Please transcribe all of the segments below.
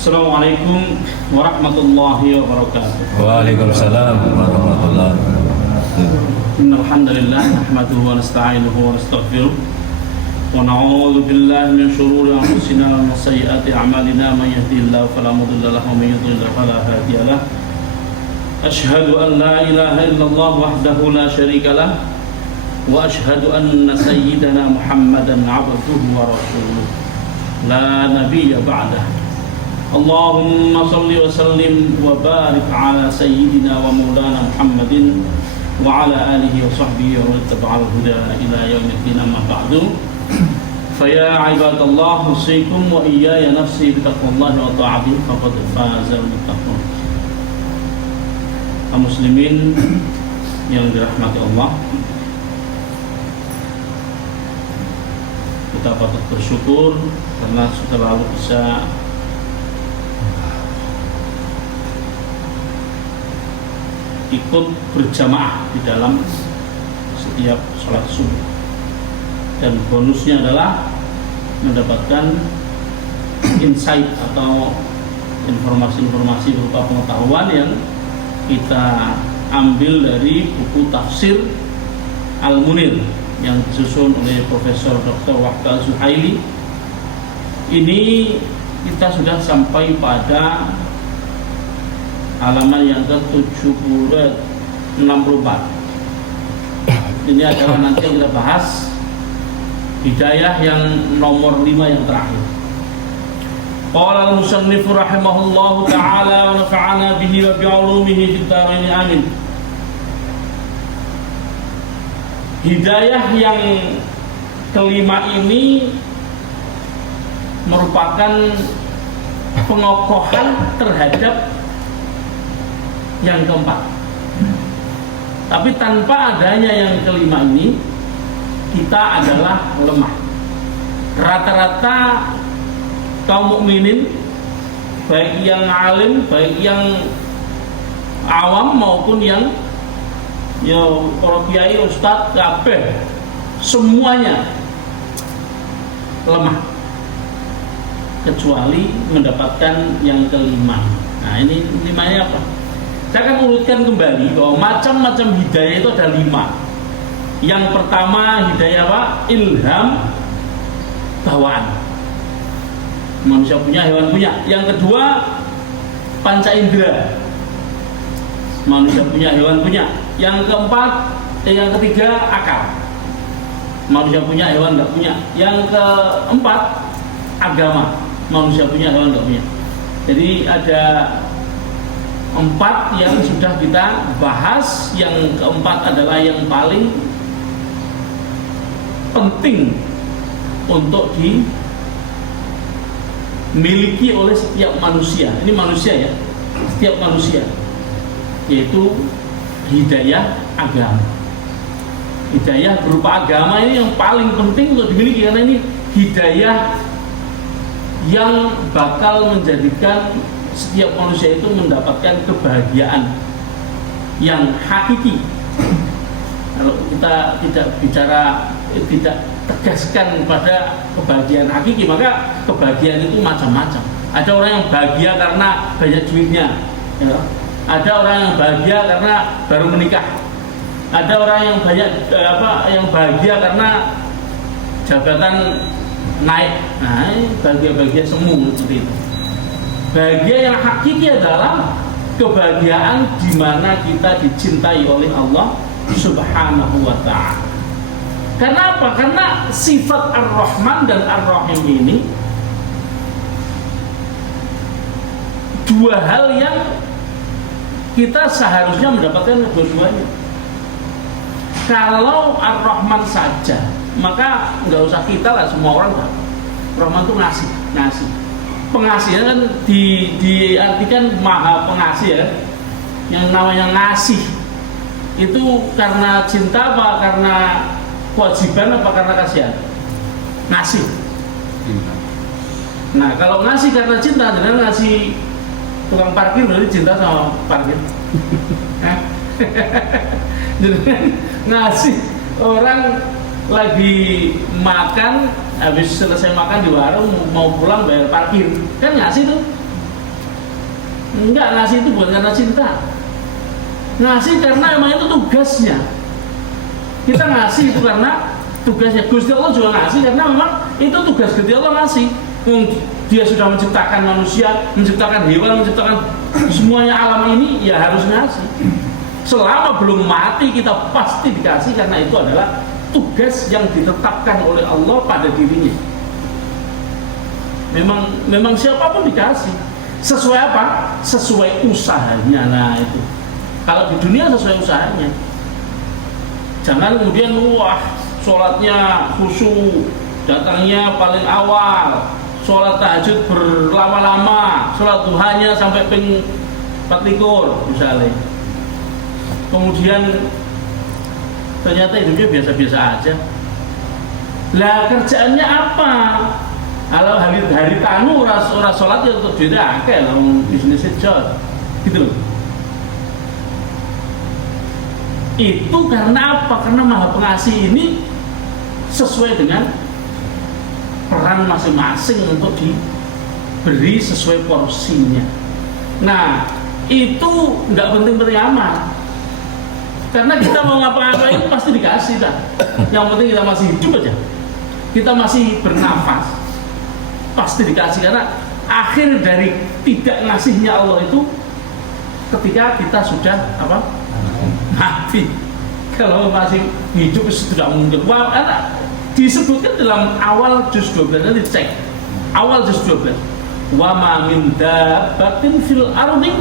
Assalamualaikum warahmatullahi wabarakatuh. Waalaikumsalam warahmatullahi wabarakatuh. Innal hamdalillah nahmaduhu wa nasta'inuhu wa nastaghfiruh wa na'udzu billahi min shururi anfusina wa min sayyiati a'malina man yahdihillahu fala mudilla lahu wa man yudlil fala hadiya lahu. Ashhadu an la ilaha illallah wahdahu la syarika lah wa ashhadu anna sayyidana Muhammadan 'abduhu wa rasuluh la nabiyya ba'dahu. Allahumma salli wa sallim wa barik ala sayyidina wa maulana Muhammadin wa ala alihi wa sahbihi wa ittaba'al huda ila yaumiddin, amma ba'du. Fa ya ibadallah, usikum wa iyaya nafsi bi taqwallahi wa ta'atihi faqad faza al-muttaqun. Kaum muslimin yang dirahmati Allah, kita patut bersyukur karena selalu bisa ikut berjamaah di dalam setiap sholat subuh, dan bonusnya adalah mendapatkan insight atau informasi-informasi berupa pengetahuan yang kita ambil dari buku tafsir Al-Munir yang disusun oleh Profesor Dr. Wahdah Zuhaili. Ini kita sudah sampai pada halaman yang ke-64. Ini adalah nanti yang kita bahas hidayah yang nomor 5 yang terakhir. Qala al-musannif rahimahullahu ta'ala wa nafa'ana bihi wa bi'ulumihi fid dharain amin. Hidayah yang kelima ini merupakan pengokohan terhadap yang keempat. Tapi tanpa adanya yang kelima ini, kita adalah lemah. Rata-rata kaum mukminin, baik yang alim, baik yang awam maupun yang para kiai, ustadz, kabeh, semuanya lemah kecuali mendapatkan yang kelima. Nah, ini limanya apa? Saya akan urutkan kembali bahwa macam-macam hidayah itu ada 5. Yang pertama hidayah apa? Ilham bawaan. Manusia punya, hewan punya. Yang kedua panca indera. Manusia punya, hewan punya. Yang ketiga akal. Manusia punya, hewan nggak punya. Yang keempat agama. Manusia punya, hewan nggak punya. Jadi ada 4 yang sudah kita bahas. Yang keempat adalah yang paling penting untuk dimiliki oleh setiap manusia. Ini manusia ya, setiap manusia, yaitu hidayah agama. Hidayah berupa agama ini yang paling penting untuk dimiliki, karena ini hidayah yang bakal menjadikan setiap manusia itu mendapatkan kebahagiaan yang hakiki. Kalau kita tidak tegaskan pada kebahagiaan hakiki, maka kebahagiaan itu macam-macam. Ada orang yang bahagia karena banyak duitnya, ya. Ada orang yang bahagia karena baru menikah. Ada orang yang yang bahagia karena jabatan naik. Nah, bahagia semua seperti itu. Bahagia yang hakiki adalah kebahagiaan di mana kita dicintai oleh Allah Subhanahu wa ta'ala. Karena apa? Karena sifat Ar-Rahman dan Ar-Rahim ini dua hal yang kita seharusnya mendapatkan kedua-duanya. Kalau Ar-Rahman saja, maka nggak usah kita lah, semua orang tahu. Rahman itu ngasih. Pengasihan kan diartikan maha pengasih ya. Yang namanya ngasih itu karena cinta apa karena kewajiban apa karena kasihan? Ngasih. Nah, kalau ngasih karena cinta, jangan ngasih tukang parkir berarti cinta sama parkir. Jadi ngasih orang lagi makan, habis selesai makan di warung mau pulang bayar parkir, kan ngasih tuh. Enggak, ngasih itu bukan karena cinta. Ngasih karena memang itu tugasnya. Kita ngasih itu karena tugasnya. Gusti Allah juga ngasih karena memang itu tugas Gusti Allah ngasih. Dia sudah menciptakan manusia, menciptakan hewan, menciptakan semuanya alam ini, ya harus ngasih. Selama belum mati kita pasti dikasih karena itu adalah tugas yang ditetapkan oleh Allah pada dirinya. Memang siapapun dikasih. Sesuai apa? Sesuai usahanya. Nah itu. Kalau di dunia sesuai usahanya. Jangan kemudian wah sholatnya khusyuk, datangnya paling awal, sholat tahajud berlama-lama, sholat duhanya sampai ping 24 misalnya. Kemudian ternyata hidupnya biasa-biasa aja. Lah kerjaannya apa? Kalau hari tanu ora sholat ya untuk duit akeh lah bisnisnya jod. Gitu loh. Itu karena apa? Karena Maha Pengasih ini sesuai dengan peran masing-masing untuk diberi sesuai porsinya. Nah, itu nggak penting-penting amat. Karena kita mau ngapa-ngapain pasti dikasih dah. Yang penting kita masih hidup aja. Kita masih bernafas. Pasti dikasih karena akhir dari tidak ngasihnya Allah itu ketika kita sudah apa? Mati. Kalau masih hidup sudah mungkin. Wah, disebutkan dalam awal juz 12 nanti cek. Awal juz 12. Wa ma min dabbatin fil ardi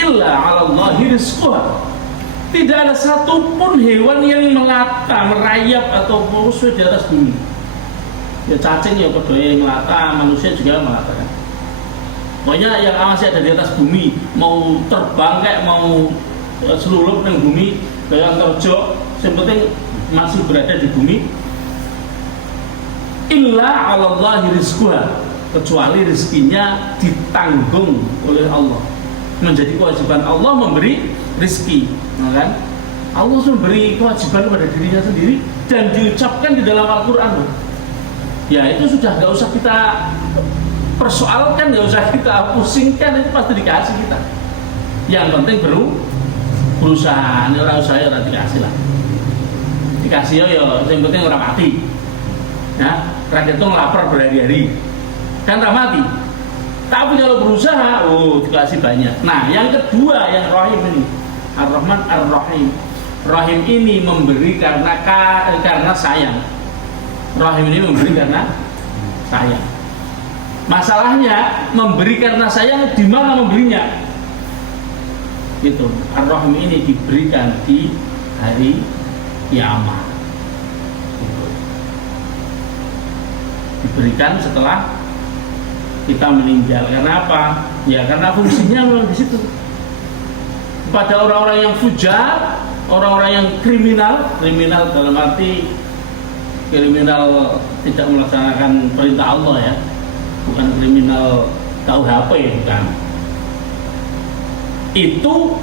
illa 'ala Allahi rizquha. Tidak ada satupun hewan yang melata, merayap atau merusuk di atas bumi. Ya cacing ya kedua yang melata, manusia juga melata kan. Pokoknya yang masih ada di atas bumi, mau terbang kayak mau seluruh yang bumi, yang terjok, yang penting masih berada di bumi. Illa 'ala Allahi rizquha, kecuali rezekinya ditanggung oleh Allah. Menjadi kewajiban Allah memberi rezeki, kan? Allah memberi kewajiban kepada dirinya sendiri dan diucapkan di dalam Al-Quran. Ya itu sudah nggak usah kita persoalkan, nggak usah kita pusingkan, itu pasti dikasih kita. Yang penting berusaha, ini orang usaha orang dikasih lah. Dikasih ya, yang penting orang mati. Ya, rakyat itu lapar berhari-hari, kan orang mati. Tapi kalau berusaha, dikasih banyak. Nah, yang kedua yang Rahim ini, Ar-Rahman Ar-Rahim. Rahim ini memberi karena sayang. Rahim ini memberi karena sayang. Masalahnya memberi karena sayang, di mana memberinya? Gitu. Ar-Rahim ini diberikan di hari kiamat. Gitu. Diberikan setelah kita meninggal. Karena apa? Ya karena fungsinya memang di situ. Pada orang-orang yang fujar, orang-orang yang kriminal dalam arti kriminal tidak melaksanakan perintah Allah ya, bukan kriminal tahu HP bukan. Itu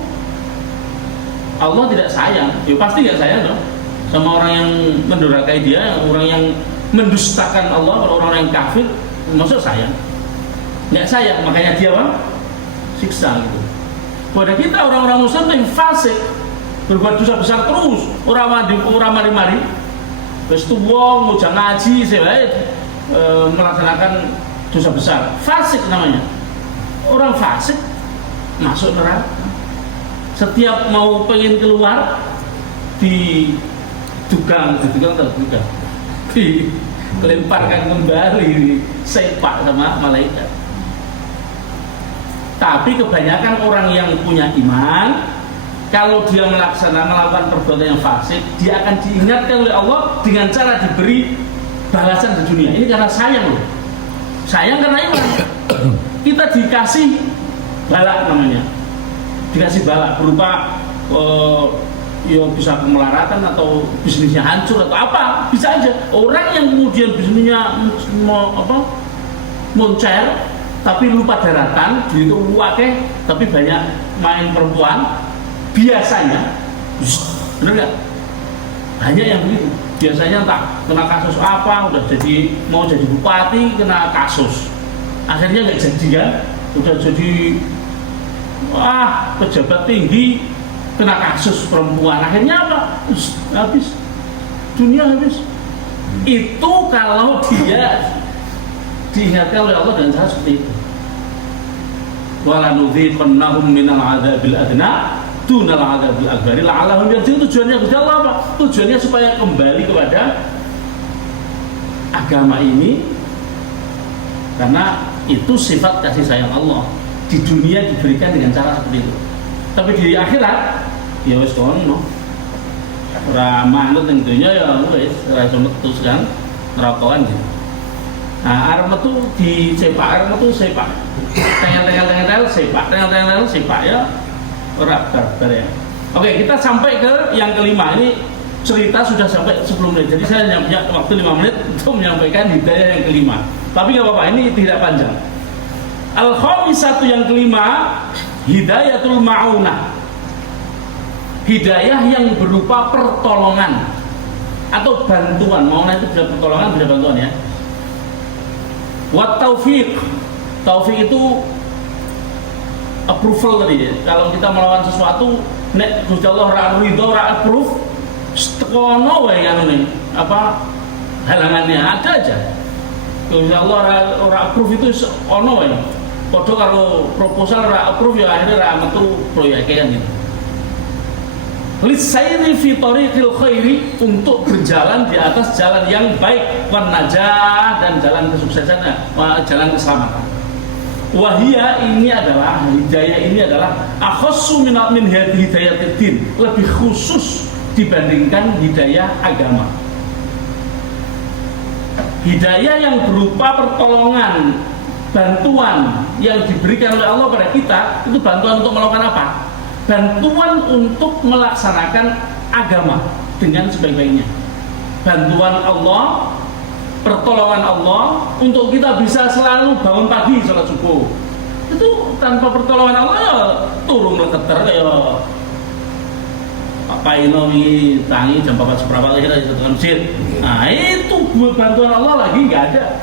Allah tidak sayang, ya pasti tidak sayang dong sama orang yang mendurhakai dia, orang yang mendustakan Allah, orang-orang yang kafir, maksud sayang? Nggak sayang, makanya dia apa? Siksa gitu. Pada kita orang-orang muslim yang fasik, berbuat dosa besar terus, orang mari-mari, terus tuh wong ngujak ngaji, melaksanakan dosa besar, fasik namanya. Orang fasik masuk neraka. Setiap mau pengen keluar didugang, dilemparkan kembali, sepak sama malaikat. Tapi kebanyakan orang yang punya iman, kalau dia melakukan perbuatan yang fasik, dia akan diingatkan oleh Allah dengan cara diberi balasan di dunia. Ini karena sayang loh. Sayang karena iman. Kita dikasih balak namanya. Dikasih balak berupa ya bisa kemelaratan atau bisnisnya hancur atau apa, bisa aja. Orang yang kemudian bisnisnya moncer tapi lupa daratan, itu wakeh tapi banyak main perempuan, biasanya bener nggak? Banyak yang begitu. Biasanya entah kena kasus apa, udah mau jadi bupati kena kasus, akhirnya nggak jadi kan, udah jadi wah pejabat tinggi kena kasus perempuan, akhirnya apa? Habis, dunia habis. Itu kalau dia diingatkan oleh Allah dengan cara seperti itu. Walanudhiqannahum minal adzabil adna dunal adzabil akbar la'allahum yarji'un. Tujuannya Allah apa? Tujuannya supaya kembali kepada agama ini, karena itu sifat kasih sayang Allah. Di dunia diberikan dengan cara seperti itu, tapi di akhirat ya wis kono ora manut ning dunya ya wis ora iso metu kan nerakaan gitu. Nah, arep metu dicepak, arep metu sepak. Tengel sepak ya ora barbar ya. Oke, kita sampai ke yang kelima. Ini cerita sudah sampai 10 menit. Jadi saya hanya punya waktu 5 menit untuk menyampaikan hidayah yang kelima. Tapi nggak apa-apa, ini tidak panjang. Al-khamisatu yang kelima, hidayatul ma'unah. Hidayah yang berupa pertolongan atau bantuan. Ma'unah itu bisa pertolongan, bisa bantuan ya. Wat taufiq. Taufik itu approval tadi ya. Kalau kita melawan sesuatu, nek Gusti Allah ra ridho, ra approve, tekono wae ngene. Apa halangannya ada aja. Gusti Allah ra approve itu ono wae. Padha karo proposal ra approve ya akhirnya ra metu proyeke kan gitu. Lisairi fi tariqil khairi, untuk berjalan di atas jalan yang baik, wan najah, dan jalan kesuksesan, jalan keselamatan. Wahia, ini adalah hidayah, ini adalah akhassu min hidayatiddin, lebih khusus dibandingkan hidayah agama. Hidayah yang berupa pertolongan, bantuan yang diberikan oleh Allah pada kita, itu bantuan untuk melakukan apa? Bantuan untuk melaksanakan agama dengan sebaik-baiknya. Bantuan Allah, pertolongan Allah untuk kita bisa selalu bangun pagi sholat subuh. Itu tanpa pertolongan Allah ya turun leketer ya Pak Ino ini tangi jam 4 seberapa kita di satu masjid. Nah itu bantuan Allah lagi nggak ada.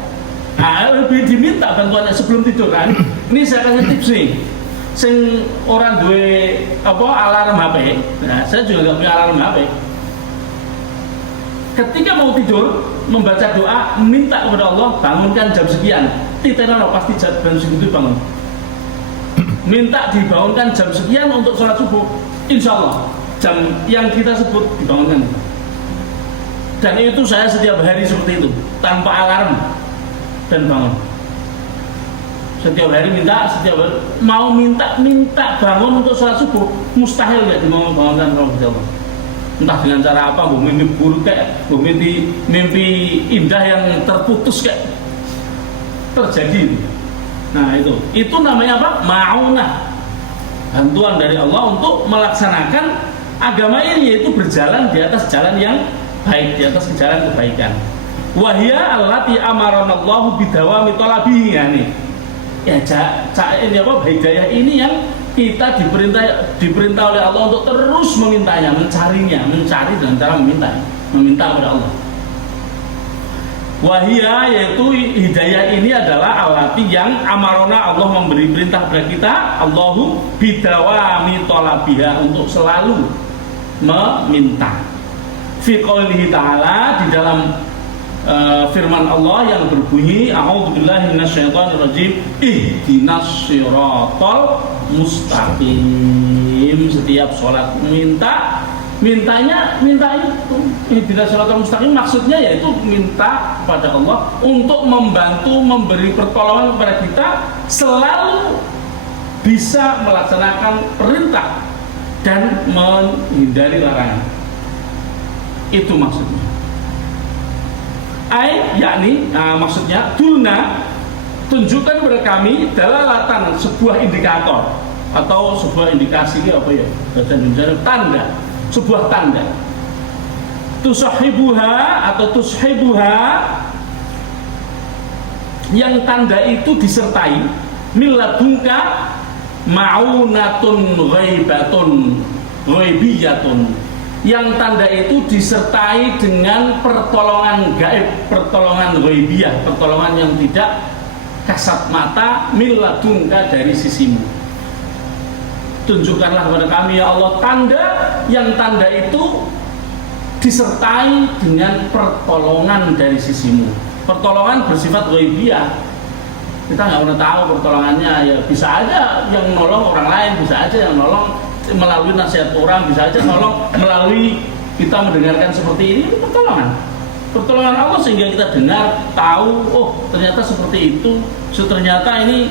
Nah lebih diminta bantuannya sebelum tidur kan. Ini saya kasih tips nih. Sing orang duwe apa alarm HP. Nah, saya juga nggak punya alarm HP. Ketika mau tidur, membaca doa, minta kepada Allah bangunkan jam sekian. Titeno pasti jam segitu bangun. Minta dibangunkan jam sekian untuk sholat subuh. Insya Allah jam yang kita sebut dibangunkan. Dan itu saya setiap hari seperti itu, tanpa alarm dan bangun. Setiap hari minta, setiap hari mau minta bangun untuk sholat subuh, mustahil ya dibangunkan kalau Allah. Entah dengan cara apa, mimpi buruk kayak, mimpi indah yang terputus kayak terjadi. Nah itu namanya apa? Ma'unah, bantuan dari Allah untuk melaksanakan agama ini, yaitu berjalan di atas jalan yang baik, di atas jalan kebaikan. Wahia allati amaranallahu bidawami talabihi, nih. Ya, ini apa? Hidayah ini yang kita diperintah oleh Allah untuk terus memintanya, mencari dengan cara meminta kepada Allah. Wahia, yaitu hidayah ini adalah alati yang amarona, Allah memberi perintah kepada kita, Allahu bidawami talabiha, untuk selalu meminta. Fi qoulihi ta'ala, di dalam firman Allah yang berbunyi, a'udzubillahi minasyaitonirrajim, ihdinas shiratal mustaqim. Setiap sholat mintanya itu ihdinas shiratal mustaqim, maksudnya yaitu minta kepada Allah untuk membantu, memberi pertolongan kepada kita selalu bisa melaksanakan perintah dan menghindari larangan. Itu maksudnya. Yakni, maksudnya dulna, tunjukkan kepada kami dalalatan, sebuah indikator atau sebuah indikasi, apa ya bahasa Indonesia, tanda, sebuah tanda. Tusahibuha atau tushibuha, yang tanda itu disertai miladunka ma'unatun ghaibiyatun, yang tanda itu disertai dengan pertolongan gaib, pertolongan ghaibiyah, pertolongan yang tidak kasat mata, miladunka, dari sisimu. tunjukkanlah kepada kami ya Allah tanda yang tanda itu disertai dengan pertolongan dari sisimu. Pertolongan bersifat ghaibiyah. Kita nggak pernah tahu pertolongannya, ya bisa aja yang nolong orang lain, bisa aja yang nolong melalui nasihat orang, bisa aja nolong melalui kita mendengarkan seperti ini, itu pertolongan Allah sehingga kita dengar, tahu, oh ternyata seperti itu, ternyata ini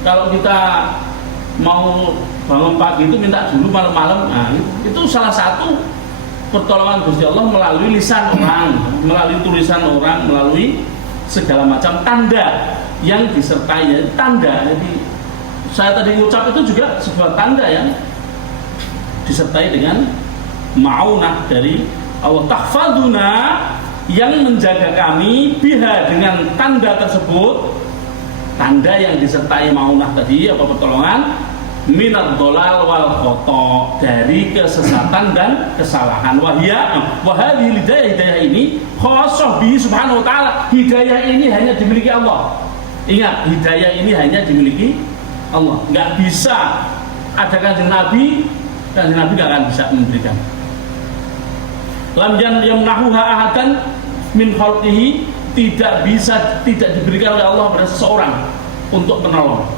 kalau kita mau bangun pagi itu minta dulu malam-malam, nah itu salah satu pertolongan Gusti Allah melalui lisan orang, melalui tulisan orang, melalui segala macam tanda yang disertai tanda. Jadi saya tadi ngucap itu juga sebuah tanda yang disertai dengan ma'unah dari Allah. Tahfaduna, yang menjaga kami biha, dengan tanda tersebut, tanda yang disertai ma'unah tadi apa pertolongan, minad dolal wal khoto, dari kesesatan dan kesalahan. Wahadhi hidayah ini khosoh bihi subhanahu wa ta'ala, hidayah ini hanya dimiliki Allah. Ingat, hidayah ini hanya dimiliki Allah. Nggak bisa ada kanjeng Nabi nggak akan bisa memberikan. Lam yamnahuha ahadan min khalqihi, tidak diberikan oleh Allah pada seseorang untuk menolong.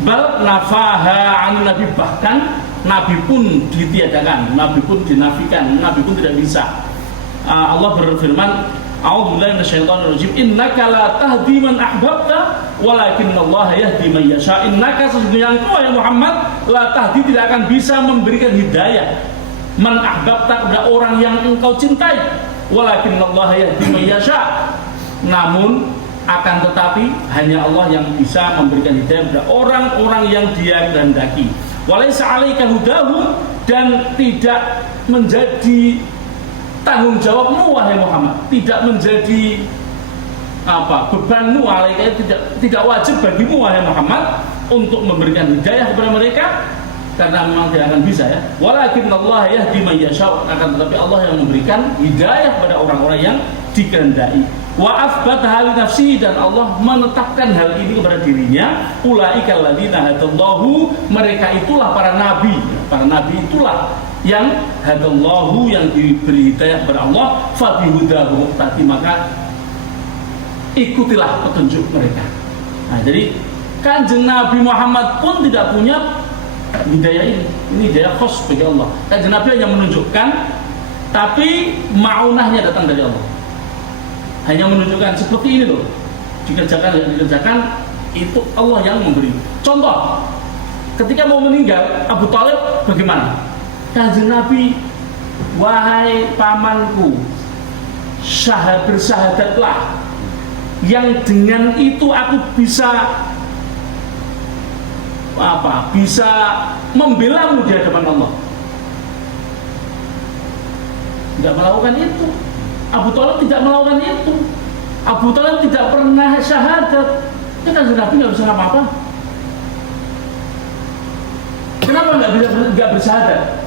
Bal nafaha an nabi, bahkan nabi pun ditiadakan, nabi pun dinafikan, nabi pun tidak bisa. Allah berfirman, a'udzubillahi minasyaitonir rajim, innaka la tahdi man ahbabta walakinallaha yahdi man yasha. Innaka, sesungguhnya engkau ya Muhammad, la tahdi, tidak akan bisa memberikan hidayah, man ahbabta, kepada orang yang engkau cintai, walakinallaha yahdi man yasha, namun akan tetapi hanya Allah yang bisa memberikan hidayah kepada orang-orang yang Dia kehendaki. Walaysa 'alaika hudahum, dan tidak menjadi tanggung jawabmu wahai Muhammad, tidak menjadi bebanmu, alaika, tidak wajib bagimu wahai Muhammad untuk memberikan hidayah kepada mereka, karena memang tidak akan bisa ya. Walakinallaha yahdi man yasha, akan tetapi Allah yang memberikan hidayah kepada orang-orang yang dikehendaki. Wa athbataha li nafsihi, dan Allah menetapkan hal ini kepada dirinya. Ulaikal ladzina hadallahu, mereka itulah para nabi itulah yang hadallahu, yang diberi hidayah kepada Allah. Fa bihudahu, tadi maka ikutilah petunjuk mereka. Nah, jadi kanjeng Nabi Muhammad pun tidak punya hidayah ini hidayah khas bagi Allah. Kanjeng Nabi hanya menunjukkan, tapi ma'unahnya datang dari Allah. Hanya menunjukkan seperti ini loh, dikerjakan dan dikerjakan, itu Allah yang memberi. Contoh, ketika mau meninggal Abu Thalib bagaimana? Kanjeng Nabi, wahai pamanku, bersahadatlah, yang dengan itu aku bisa membelamu di hadapan Allah. Tidak melakukan itu. Abu Thalib tidak melakukan itu. Abu Thalib tidak pernah syahadat. Ya kan Nabi nggak bisa apa-apa. Kenapa nggak bersyahadat?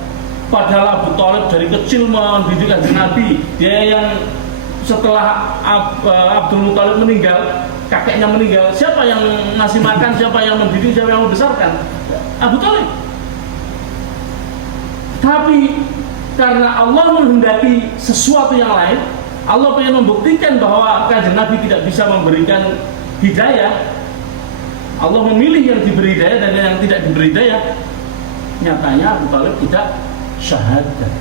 Padahal Abu Thalib dari kecil mendidik kanjeng Nabi. Dia yang setelah Abdul Muthalib meninggal, kakeknya meninggal, siapa yang ngasih makan, siapa yang mendidik, siapa yang membesarkan? Abu Thalib. Tapi karena Allah menghendaki sesuatu yang lain, Allah ingin membuktikan bahwa kanjeng Nabi tidak bisa memberikan hidayah. Allah memilih yang diberi hidayah dan yang tidak diberi hidayah. Nyatanya Abu Thalib tidak syahadat.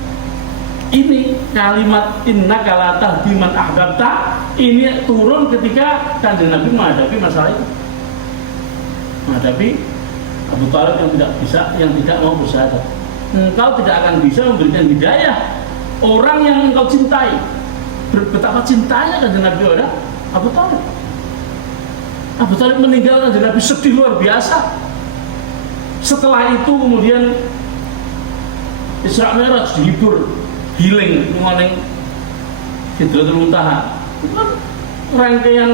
Ini kalimat innaka la tahdi man ahbabta, ini turun ketika kanjeng Nabi menghadapi masalah itu, menghadapi Abu Thalib yang tidak bisa, yang tidak mau bersyahadat. Engkau tidak akan bisa memberikan hidayah orang yang engkau cintai. Betapa cintanya kanjeng Nabi kepada Abu Thalib. Abu Thalib meninggal, kanjeng Nabi sedih luar biasa. Setelah itu kemudian Isra Mi'raj, dihibur, healing, mengenai Sidratul Muntaha. Rangkaian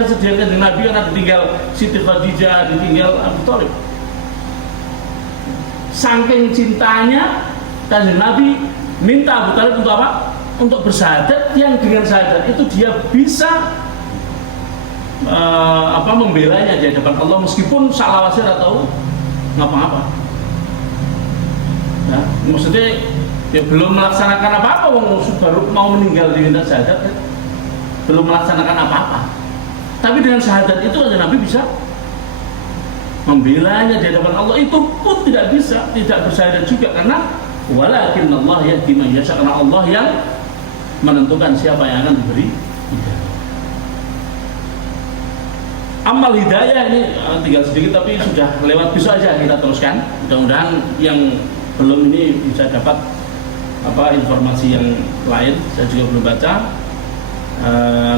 kesedihan kanjeng Nabi, karena ditinggal Siti Khadijah, ditinggal Abu Thalib. Saking cintanya kanjeng Nabi minta Abu Thalib untuk apa? Untuk bersyahadat, yang dengan syahadat itu dia bisa membelanya di hadapan Allah meskipun salah wasir atau ngapa-ngapa. Nah, maksudnya ya belum melaksanakan apa-apa, baru mau meninggal diminta syahadat ya. Belum melaksanakan apa-apa. Tapi dengan syahadat itu aja Nabi bisa membelanya di hadapan Allah. Itu pun tidak bisa, tidak bersyahadat juga, karena walakin Allah yahdi man yasha, karena Allah yang menentukan siapa yang akan diberi hidayah. Amal hidayah ini tinggal sedikit tapi sudah lewat, besok aja kita teruskan. Mudah-mudahan yang belum ini bisa dapat informasi yang lain. Saya juga belum baca.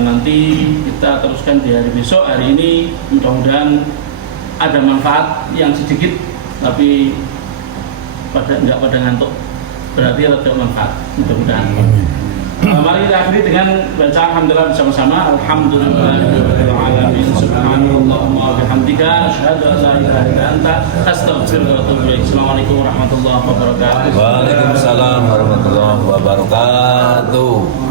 Nanti kita teruskan di hari besok. Hari ini mudah-mudahan ada manfaat yang sedikit, tapi nggak pada ngantuk, berarti ada manfaat. Mudah-mudahan. Mari kita akhiri dengan baca alhamdulillah bersama-sama. Alhamdulillahirobbilalamin. Subhanallahumma wa bihamdika asyhadu an la ilaha illa anta astaghfiruka wa atubu ilaik. Assalamualaikum warahmatullahi wabarakatuh. Waalaikumsalam warahmatullahi wabarakatuh.